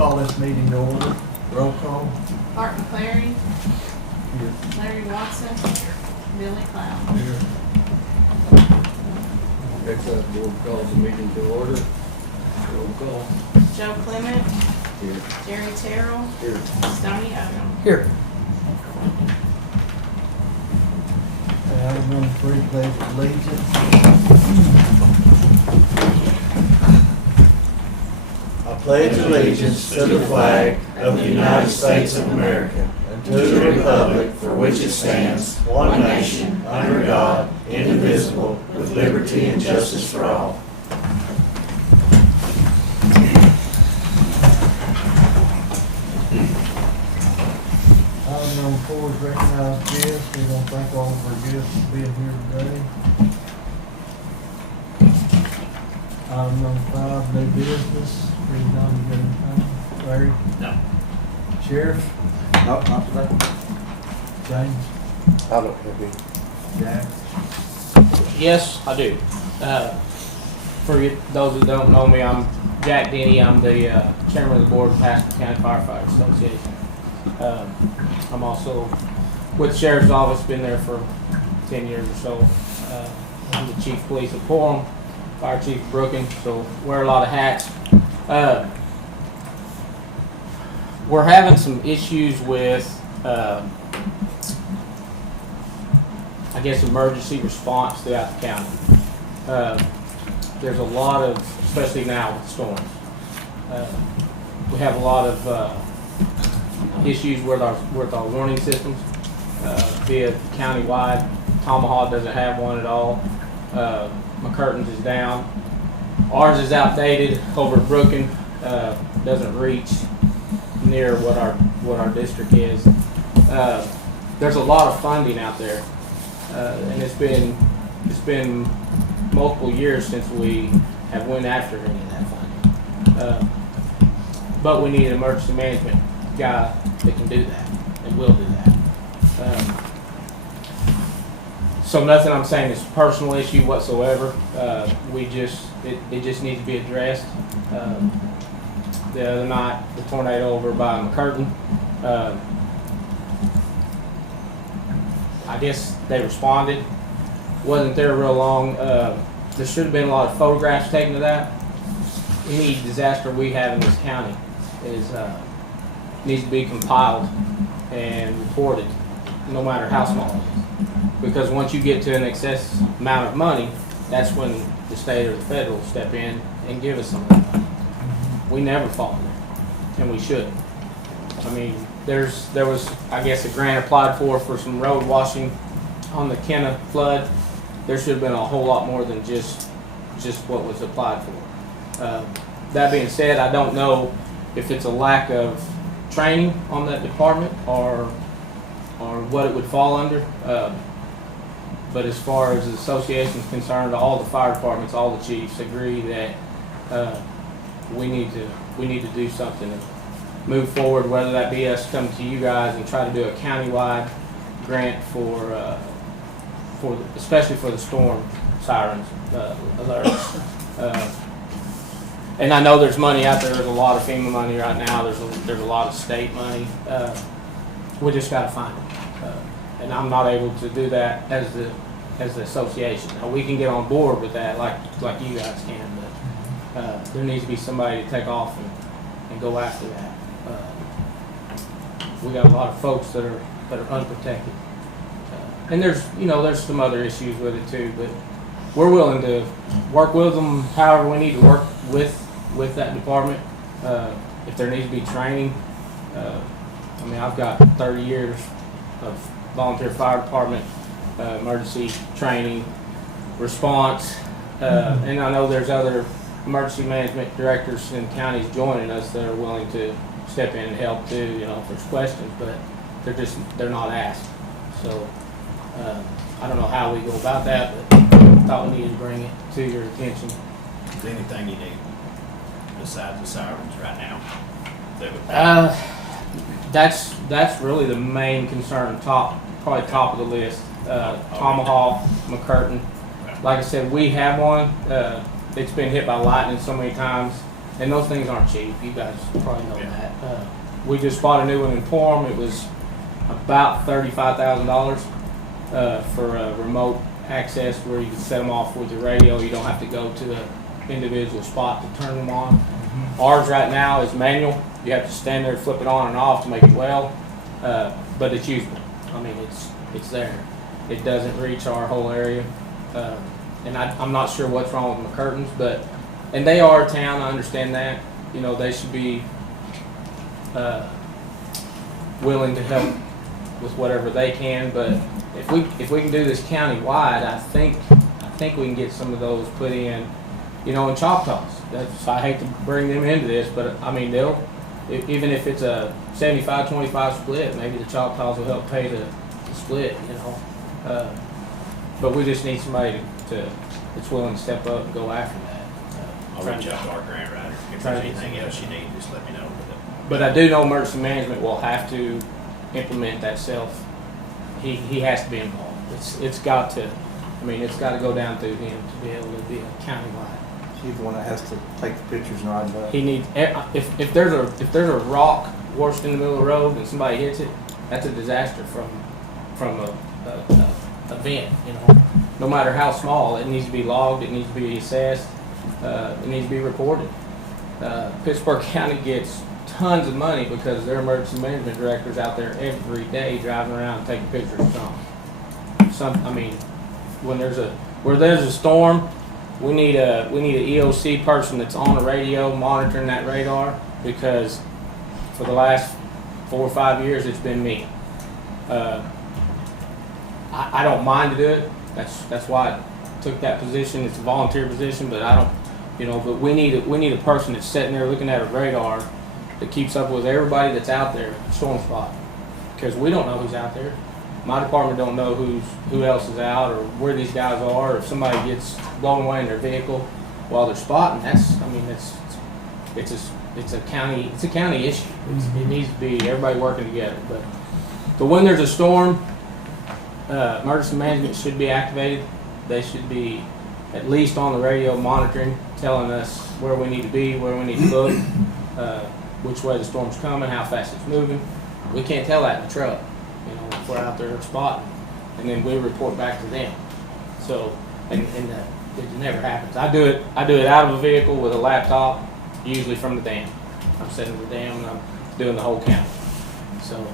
call this meeting to order. Roll call. Art McClary, Here. Larry Watson, Billy Cloud. Here. Next up, board calls the meeting to order. Roll call. Joe Clement, Here. Jerry Terrell, Here. Stoney Odom. Here. Item number 3, pledge of allegiance. I pledge allegiance to the flag of the United States of America and to the republic for which it stands, one nation, under God, indivisible, with liberty and justice for all. Item number 4 is recognized guests. We want to thank all of our guests for being here today. Item number 5, new business. Read on, you got anything? Larry? No. Sheriff? No, not today. James? I don't have any. Jack? Yes, I do. For those who don't know me, I'm Jack Denny. I'm the chairman of the board of Haskell County Firefighters Association. I'm also with the Sheriff's Office, been there for 10 years or so. I'm the chief of police of Porham, fire chief of Brookings, so wear a lot of hats. We're having some issues with, I guess, emergency response throughout the county. There's a lot of, especially now with storms, we have a lot of issues with our warning systems, be it countywide. Tomahawk doesn't have one at all. McCurtain's is down. Ours is outdated over at Brookings, doesn't reach near what our district is. There's a lot of funding out there, and it's been multiple years since we have went after any of that funding. But we need an emergency management guy that can do that and will do that. So nothing I'm saying is a personal issue whatsoever. It just needs to be addressed. The other night, the tornado over by McCurtain, I guess they responded. Wasn't there real long. There should have been a lot of photographs taken of that. Any disaster we have in this county needs to be compiled and reported, no matter how small it is. Because once you get to an excess amount of money, that's when the state or the federal step in and give us some of that money. We never fall in there, and we shouldn't. I mean, there was, I guess, a grant applied for some road washing on the Kenna flood. There should have been a whole lot more than just what was applied for. That being said, I don't know if it's a lack of training on that department or what it would fall under. But as far as the association is concerned, all the fire departments, all the chiefs agree that we need to do something and move forward. Whether that be us coming to you guys and try to do a countywide grant for especially for the storm sirens alerts. And I know there's money out there. There's a lot of FEMA money right now. There's a lot of state money. We just got to find it. And I'm not able to do that as the association. Now, we can get on board with that like you guys can, but there needs to be somebody to take off and go after that. We got a lot of folks that are unprotected, and there's some other issues with it too. But we're willing to work with them however we need to work with that department. If there needs to be training, I mean, I've got 30 years of volunteer fire department emergency training, response, and I know there's other emergency management directors in counties joining us that are willing to step in and help too, if there's questions, but they're not asked. So I don't know how we go about that, but I thought we needed to bring it to your attention. Is there anything you need besides the sirens right now? That's really the main concern, probably top of the list. Tomahawk, McCurtain. Like I said, we have one. It's been hit by lightning so many times. And those things aren't cheap. You guys probably know that. We just bought a new one in Porm. It was about $35,000 for a remote access where you can set them off with your radio. You don't have to go to an individual spot to turn them on. Ours right now is manual. You have to stand there, flip it on and off to make it well, but it's usable. I mean, it's there. It doesn't reach our whole area, and I'm not sure what's wrong with my curtains, and they are a town. I understand that. You know, they should be willing to help with whatever they can. But if we can do this county-wide, I think we can get some of those put in, you know, in Choctaws. I hate to bring them into this, but I mean, even if it's a 75-25 split, maybe the Choctaws will help pay the split, you know. But we just need somebody that's willing to step up and go after that. I'll reach out to our grant writer. If there's anything else you need, just let me know. But I do know emergency management will have to implement that self. He has to be involved. It's got to go down through him to be able to be a countywide. He's the one that has to take the pictures and write it up. He needs, if there's a rock washed in the middle of the road and somebody hits it, that's a disaster from a event, you know. No matter how small, it needs to be logged, it needs to be assessed, it needs to be reported. Pittsburgh County gets tons of money because their emergency management director's out there every day driving around taking pictures of something. I mean, where there's a storm, we need a EOC person that's on the radio monitoring that radar, because for the last 4 or 5 years it's been me. I don't mind to do it. That's why I took that position. It's a volunteer position, but I don't, you know. But we need a person that's sitting there looking at a radar that keeps up with everybody that's out there storm spot, because we don't know who's out there. My department don't know who else is out or where these guys are. Or if somebody gets blown away in their vehicle while they're spotting, it's a county issue. It needs to be everybody working together. But when there's a storm, emergency management should be activated. They should be at least on the radio monitoring, telling us where we need to be, where we need to look, which way the storm's coming, how fast it's moving. We can't tell that in the truck, you know, if we're out there spotting, and then we report back to them. So, and it never happens. I do it out of a vehicle with a laptop, usually from the dam. I'm setting the dam and I'm doing the whole county. So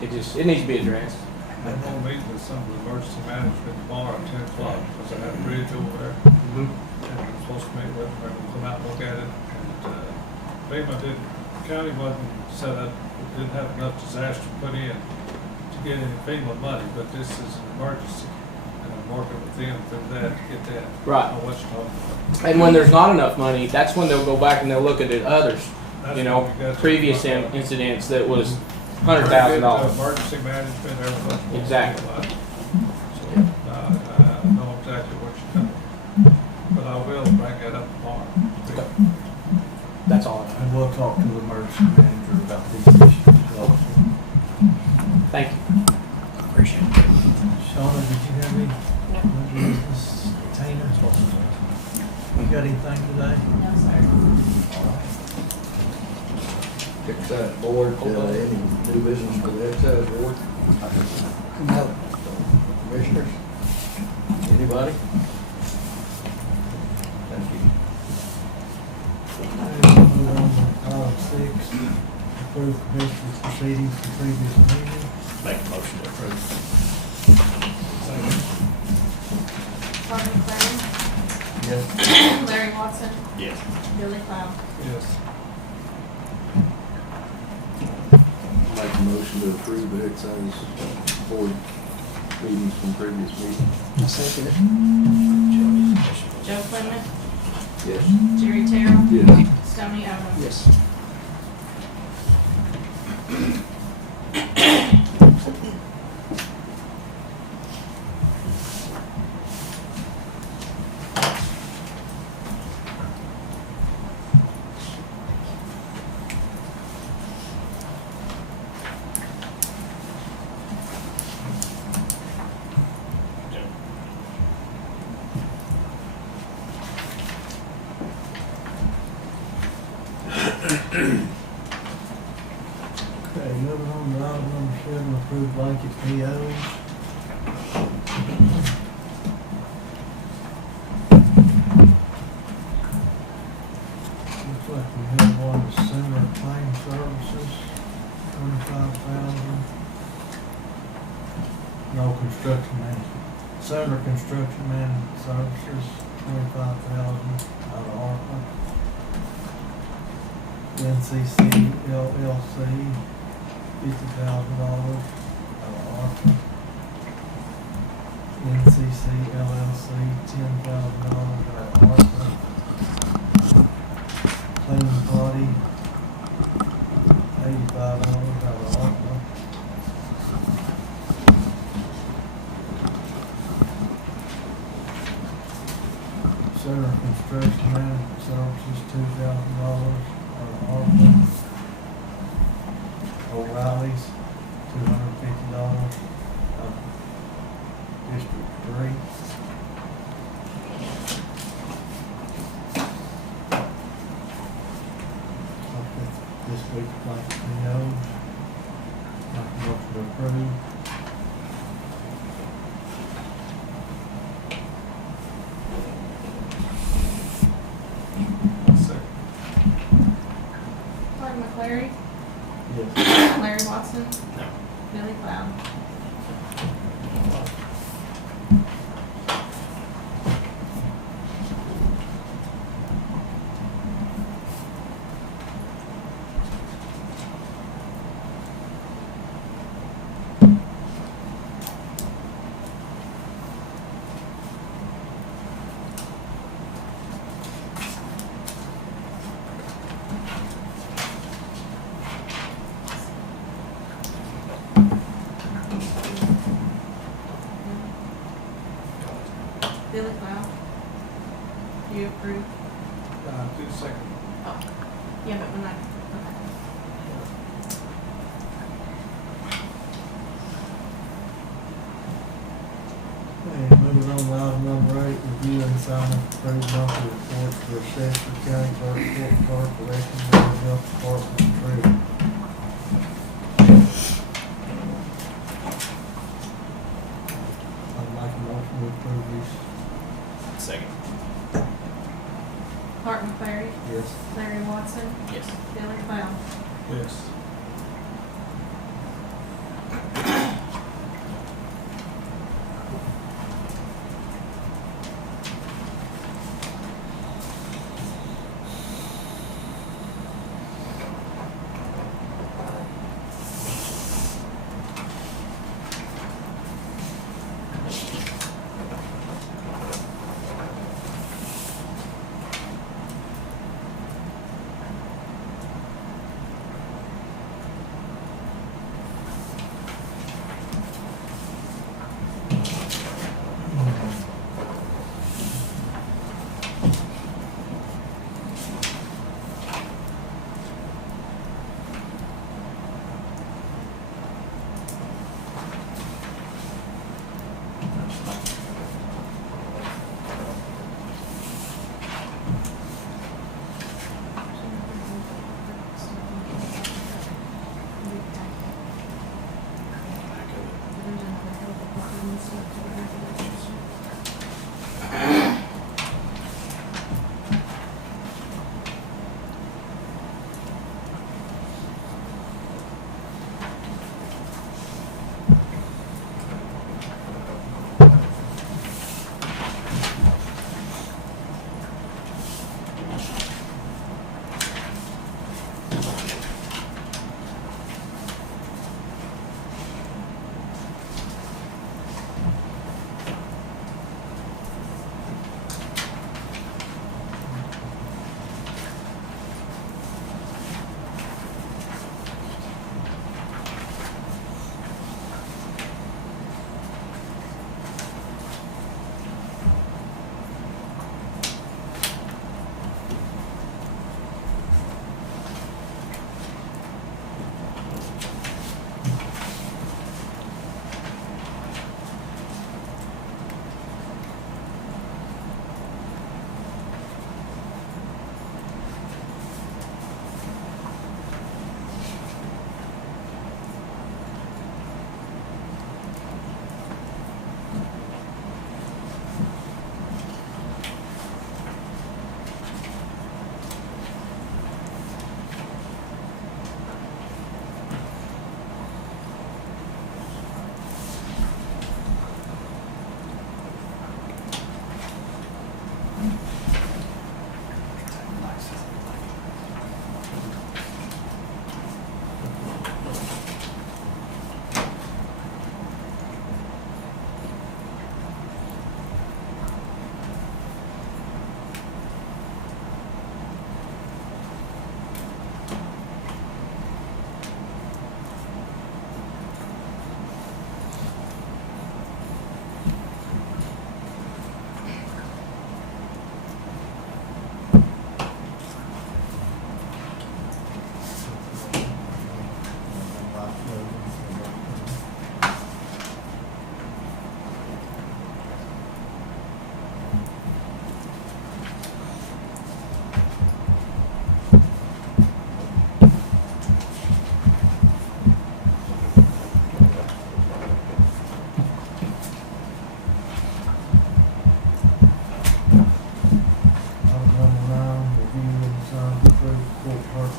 it needs to be addressed. I'm gonna meet with some of the emergency management tomorrow at 10 o'clock, because I have a bridge over there. Mm-hmm. And I'm supposed to meet with them, they're gonna come out and look at it. And, FEMA county wasn't set up, didn't have enough disaster put in to get any FEMA money, but this is an emergency. And I'm working with them through that to get that. Right. I know what you're talking about. And when there's not enough money, that's when they'll go back and they'll look at the others. That's You know, what we got to previous look at. incidents that was Pretty good, $100,000. Emergency management, everything. Exactly. So, I know exactly what you're talking about. But I will bring that up tomorrow. Okay. That's all I have. And we'll talk to the emergency manager about these issues also. Thank you. Appreciate it. Shauna, did you have any? Business? Tina? You got anything today? No, sir. All right. Excise board, any new business for the excise board? No. Commissioners? Anybody? Thank you. Item 6, approve commissioners proceedings for previous meeting. Make a motion to approve. Martin McLaren, Yes. Larry Watson, Yes. Billy Clown. Yes. Make a motion to approve the excise board meetings from previous meetings. Joe Clement, Yes. Jerry Terrell, Yes. Stoney Owens. Yes. Okay, moving on to item number 7, approved blanket POs. Looks like we have one to Center Claim Services, 25,000. No construction management. Center Construction Management Services, 25,000 out of ARPA. NCC LLC, $50,000 out of ARPA. NCC LLC, $10,000 out of ARPA. Clean Party, $85 out of ARPA. Center Construction Management Services, $2,000 out of ARPA. O'Reilly's, $250 out of District 3. Okay, this week's blanket POs. Make a motion to approve. Second. Martin McCleary, Yes. Larry Watson, No. Billy Cloud. Billy Cloud. You approve? Do the second. Oh, yeah, but when okay. And moving on to item number 8, review and sign of approved monthly reports for assessor, county clerk, court clerk, election board, health department, and treasurer. I'd make a motion to approve these. Second. Martin McCleary, Yes. Larry Watson, Yes. Billy Cloud. Yes.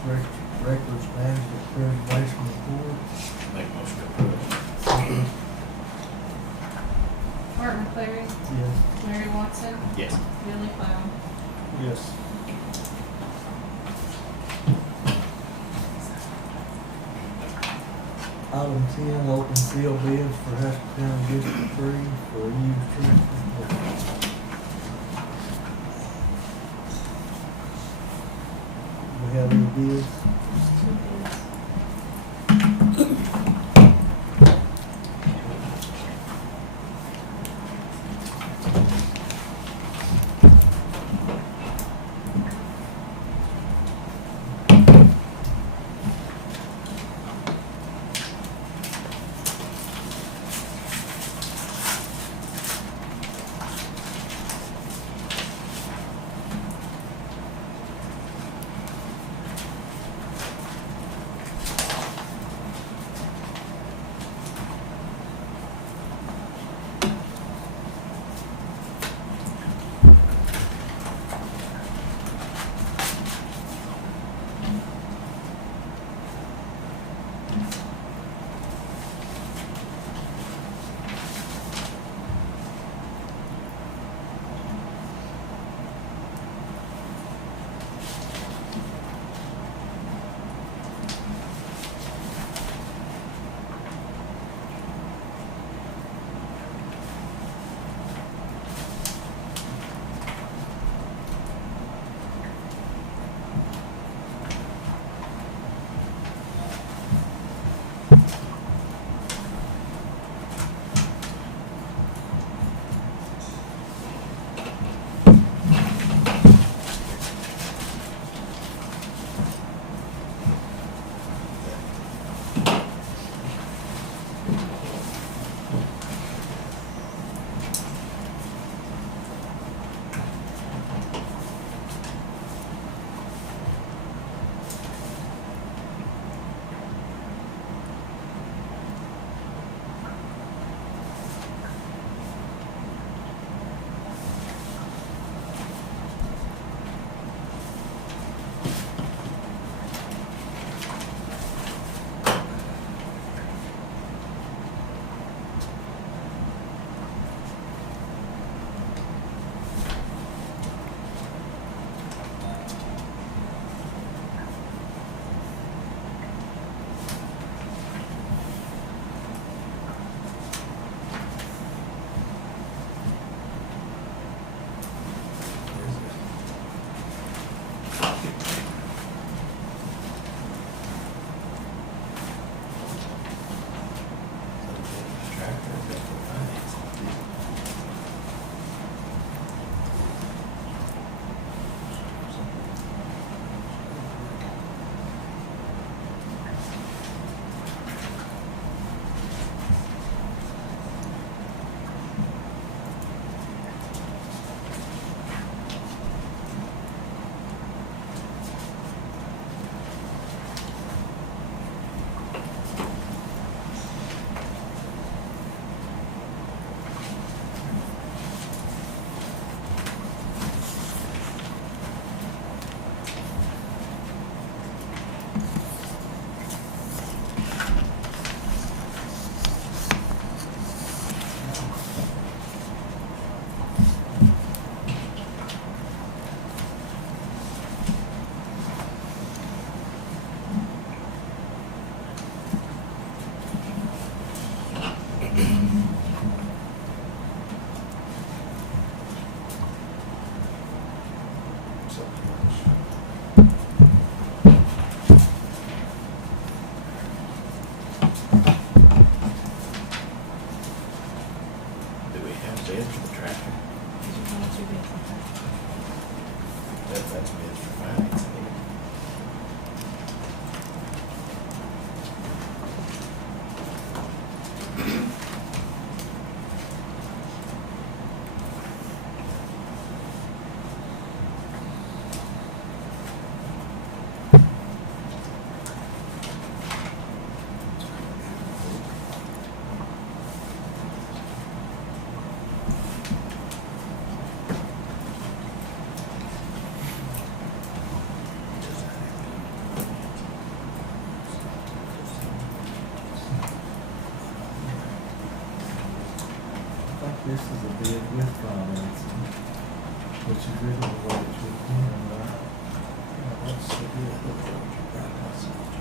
Records Management Preservation Report. Make a motion to approve. Martin McCleary, Yes. Mary Watson, Yes. Billy Cloud. Yes. Item 10, open seal bids for Haskell County District 3 for a used tractor. We have any bids? Two bids. This is a bid with financing, which is really the way it should be, right? Yeah, what's the deal with it?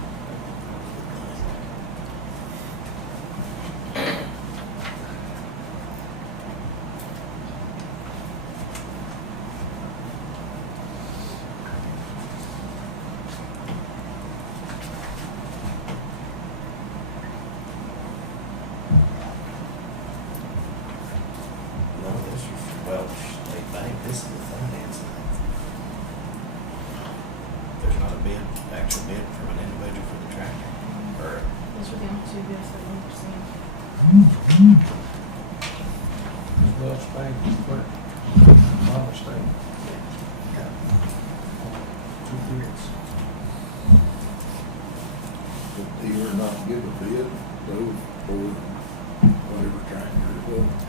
No, this is from Welch State Bank, this is the financing. There's not a bid, actual bid from an individual for the tractor, or, Those are the only two bids that we've received. Welch Bank, what, my mistake, two bids. The dealer not give a bid, though, for whatever tractor it was.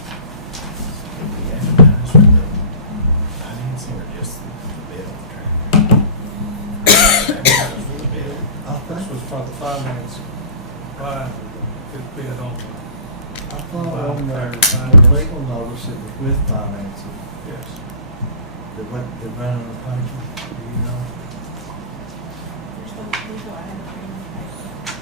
did we advertise for the financing or just the bid on the tractor? Advertise for the bid. This was for the financing, buying the bid on the, I thought on the legal notice it was with financing. yes. They ran on the paper, do you know? There's the legal ad in the paper.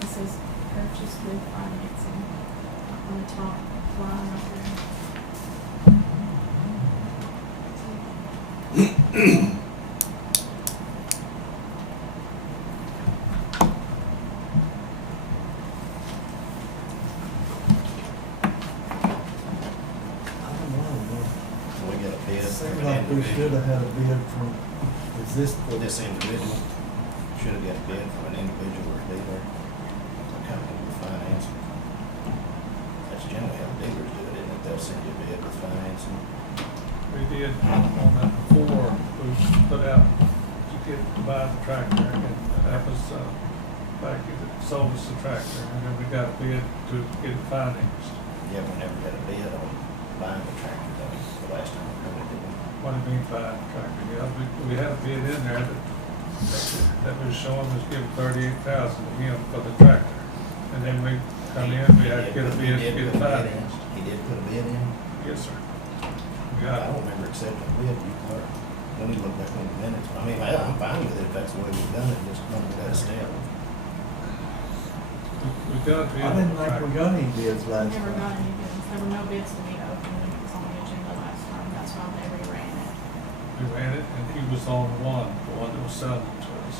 It says purchase with financing on the top line right there. I don't know, So we get a but bid it from seems an like we should individual. have had a bid from, is this the? This individual should have got a bid from an individual or dealer, some company with financing. That's generally how dealers do it, isn't it? They'll send you a bid with financing. We did on that before, we put out to get, to buy the tractor, and that was, back it sold us the tractor, and then we got a bid to get it financed. Yeah, we never got a bid on buying the tractor though, the last time we heard it, didn't we? What do you mean buying the tractor? Yeah, we had a bid in there that was showing us giving $38,000 to him for the tractor. And then we come in, we had to get a bid to get it financed. He did put a bid in? Yes, sir. We I got don't remember accepting a bid, you clerk. Let me look back on the minutes. I mean, I'm fine with it if that's the way we've done it, just come to that step. we got a bid I on didn't the think we tractor. got any bids last Never got time. any bids. There were no bids to be opened when it was on the agenda last time. That's why they reran it. We ran it, and he was on the one that was selling it to us.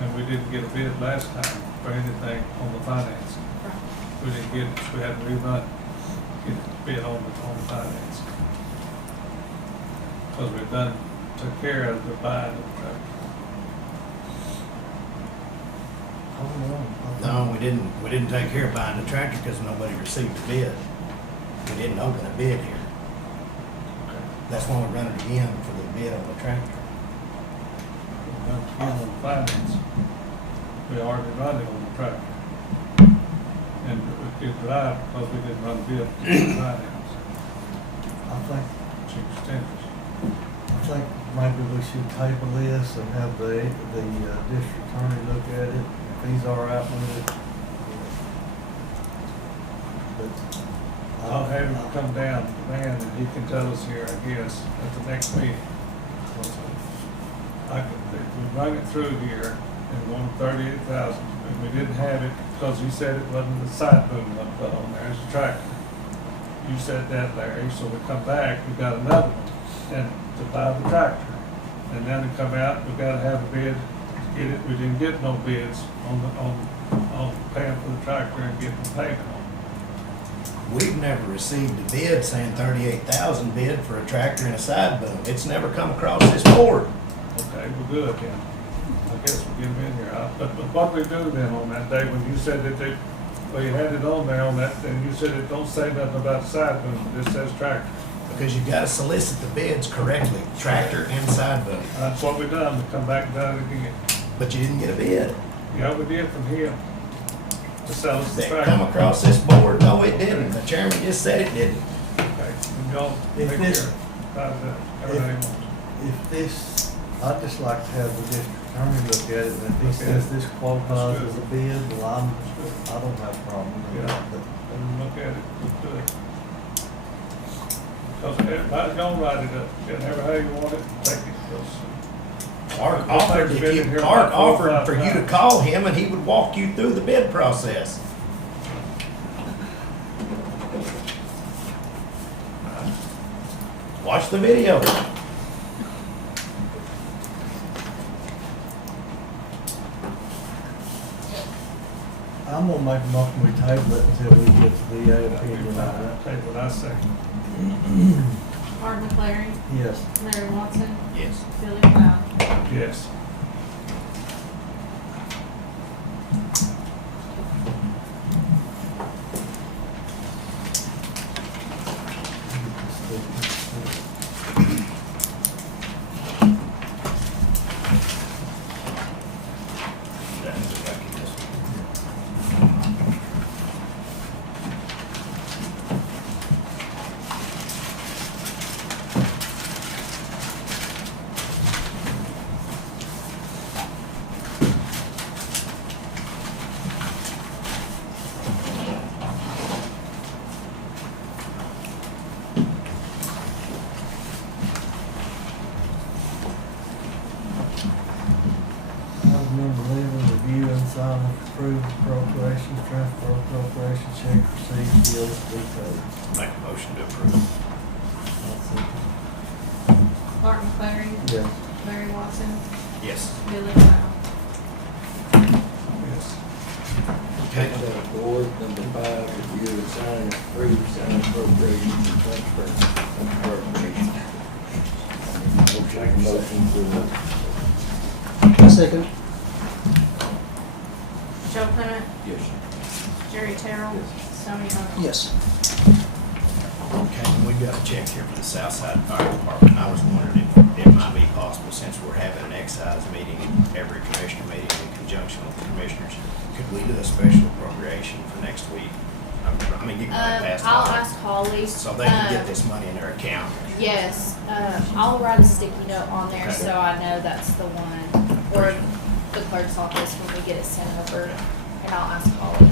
And we didn't get a bid last time for anything on the financing. Right. We didn't get it, so we had to rerun, get a bid on the financing. Because we've took care of the buying of the tractor. I don't know. No, we didn't take care of buying the tractor because nobody received a bid. We didn't open a bid here. That's why we run it again for the bid on the tractor. On the finance, we already run it on the tractor. And it did right because we didn't run the bid on the finance, I think, cheap tenders. I think maybe we should table this and have the district attorney look at it, if he's all right with it. But I'll have him come down, the man, and he can tell us here, I guess, at the next meeting. We run it through here and won 38,000, and we didn't have it because you said it wasn't the side boom I put on there, it's a tractor. You said that, Larry, so we come back, we got another one, and to buy the tractor. And then to come out, we gotta have a bid to get it, we didn't get no bids on paying for the tractor and getting the payment on it. We've never received a bid saying 38,000 bid for a tractor and a side boom. It's never come across this board. Okay, we're good then. I guess we'll get them in here. But what we do then on that day when you said that Well, you had it on there on that, and you said it don't say nothing about side boom, it just says tractor. Because you've got to solicit the bids correctly, tractor and side boom. That's what we done, to come back and done it again. But you didn't get a bid. Yeah, we did from him to sell us the That tractor. come across this board, no, it didn't. The chairman just said it didn't. Okay, and y'all If take this- care of that, everybody wants. If this, I'd just like to have the district attorney look at it, and if he Okay. says this qualifies That's as good. a bid, well, I don't have a problem with Yeah. that, but. And look at it, do it. Because everybody's gonna write it up, and however how you want it, take it, because Mark Well, offered, thanks, been in if here you, Mark about 4 or offered 5 for you to times. call him and he would walk you through the bid process. Watch the video. I'm gonna make a motion, we table it until we get the VA that'd be opinion on fine. that. Take what I say. Art McLary, Yes. Larry Watson, Yes. Billy Cloud. Yes. Item number 11, review and sign approved appropriations, transfer appropriation check received, bills to be paid. Make a motion to approve. I'll second. Art McLary, Yes. Larry Watson, Yes. Billy Cloud. Yes. Okay. Board number 5, review and sign, approve, sign appropriation, transfer appropriation. Motion to. Second. Joe Clement, Yes. Jerry Terrell, Tony Hunter. Yes. Okay, and we've got a check here for the Southside Fire Department. I was wondering if it might be possible, since we're having an excise meeting, every commissioner meeting in conjunction with the commissioners, could we do a special appropriation for next week? I mean, you can run past I'll all, ask Holly. so they can get this money in their account. Yes, I'll write a sticky note on there Okay. so I know that's the one, or the clerk's office when we get it sent over, and I'll ask Holly.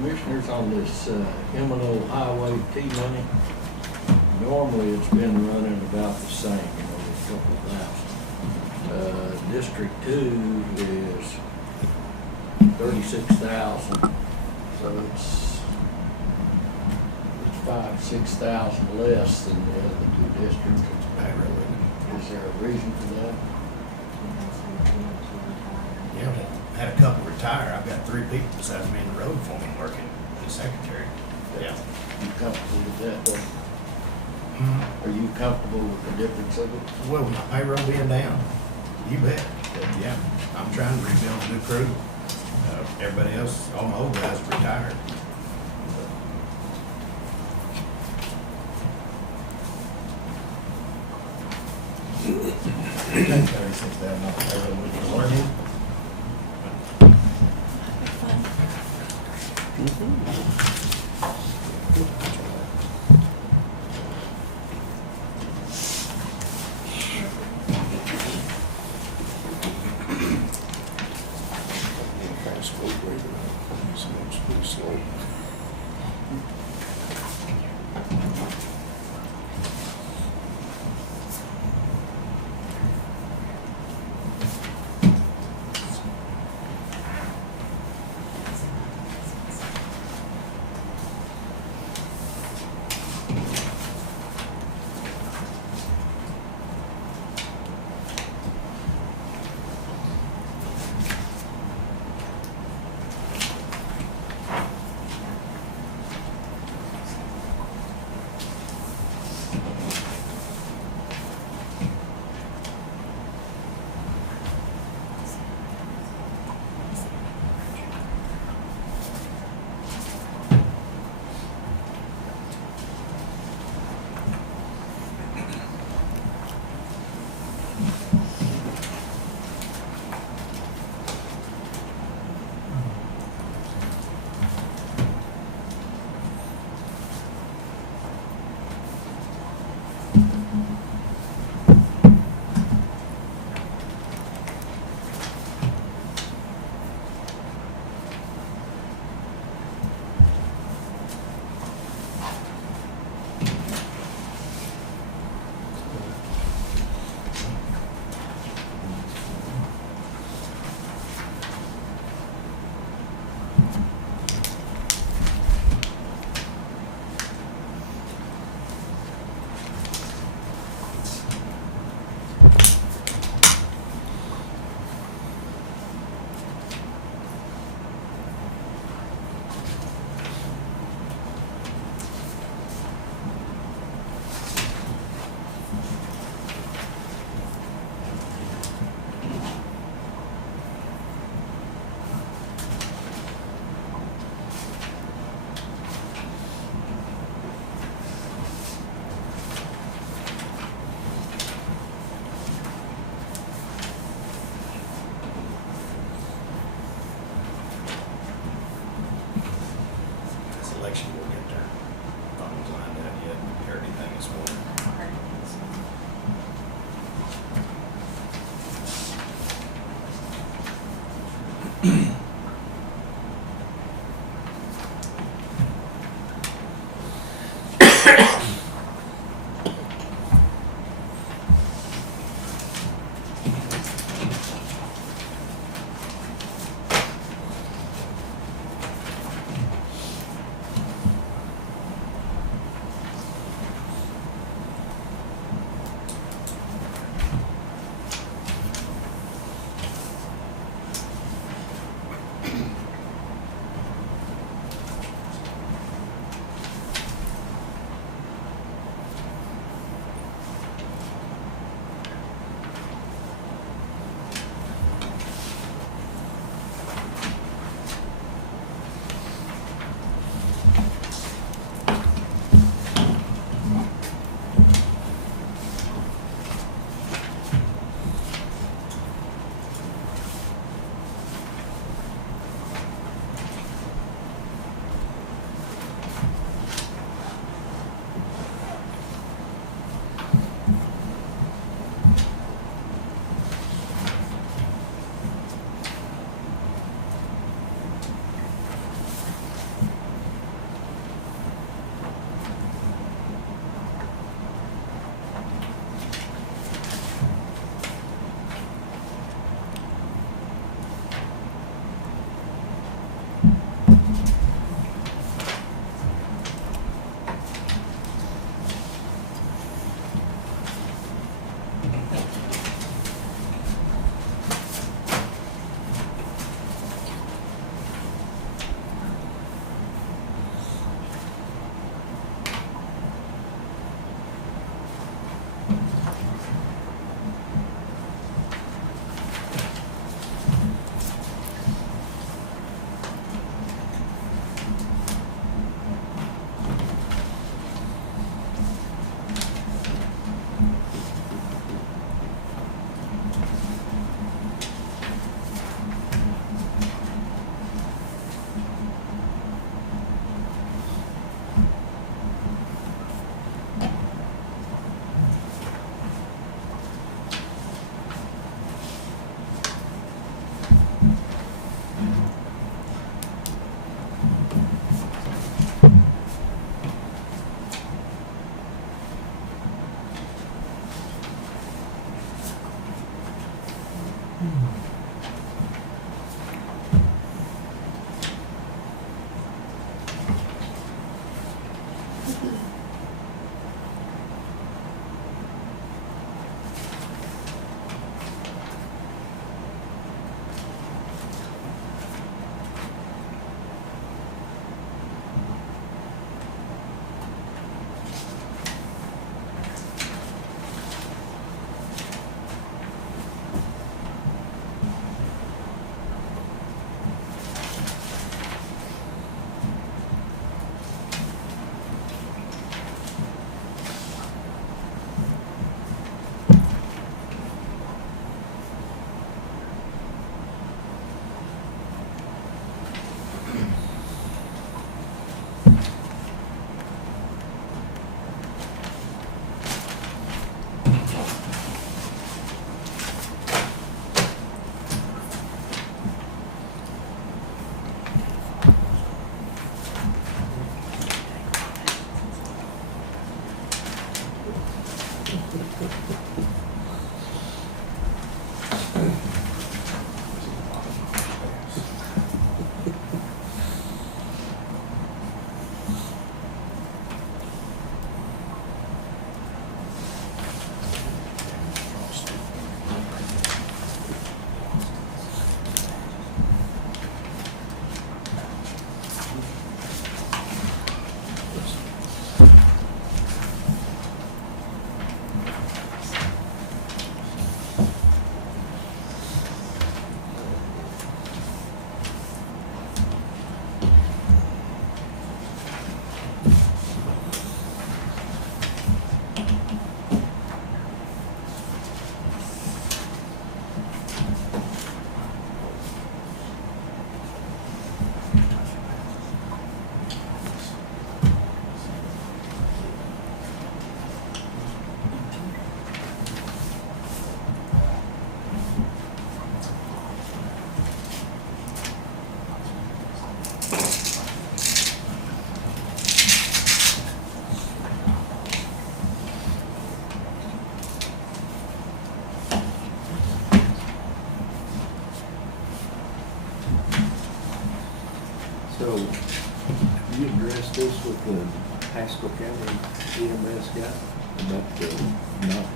Commissioners, on this M&O highway T money, normally it's been running about the same, a couple of thousand. District 2 is 36,000, so it's 5,000-6,000 less than the other two districts. Is there a reason for that? Yeah, we had a couple retire. I've got 3 people besides me in the road for me working in the secretary. Yeah. You comfortable with that, though? Mhm. Are you comfortable with the difference of it? Well, with my payroll being down, you bet. But yeah, I'm trying to rebuild a new crew. Everybody else, all my old guys retired. $36,000 payroll would be worth it. you addressed this with the Haskell County EMS guy about the not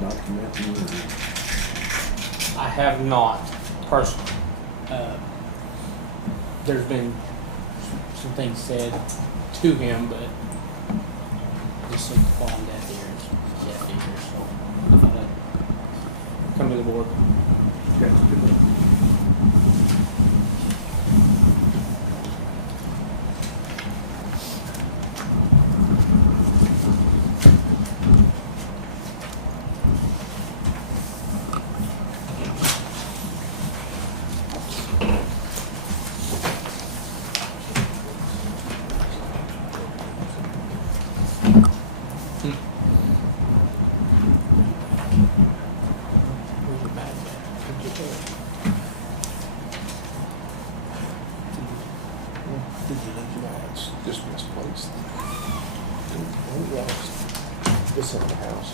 documenting or? I have not personally. There's been some things said to him, but just seemed to fall on deaf ears, so I thought I'd come to the board. Just misplaced. It's in the house.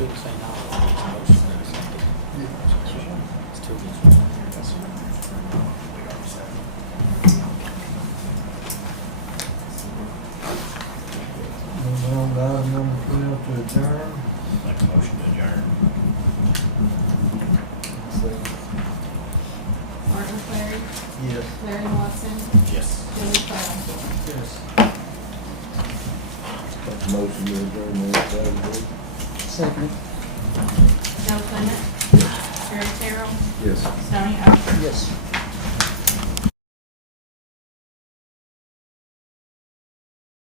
Who can say no? Motion and a second. It's two against one. We already said. Moving on to item number 12 to adjourn. Make a motion to adjourn. Martin Clary, Yes. Larry Watson, Yes. Joey Cradle. Yes. Make a motion to adjourn the Saturday. Second. Joe Clement, Gary Terrell, Yes. Stoney Oak. Yes.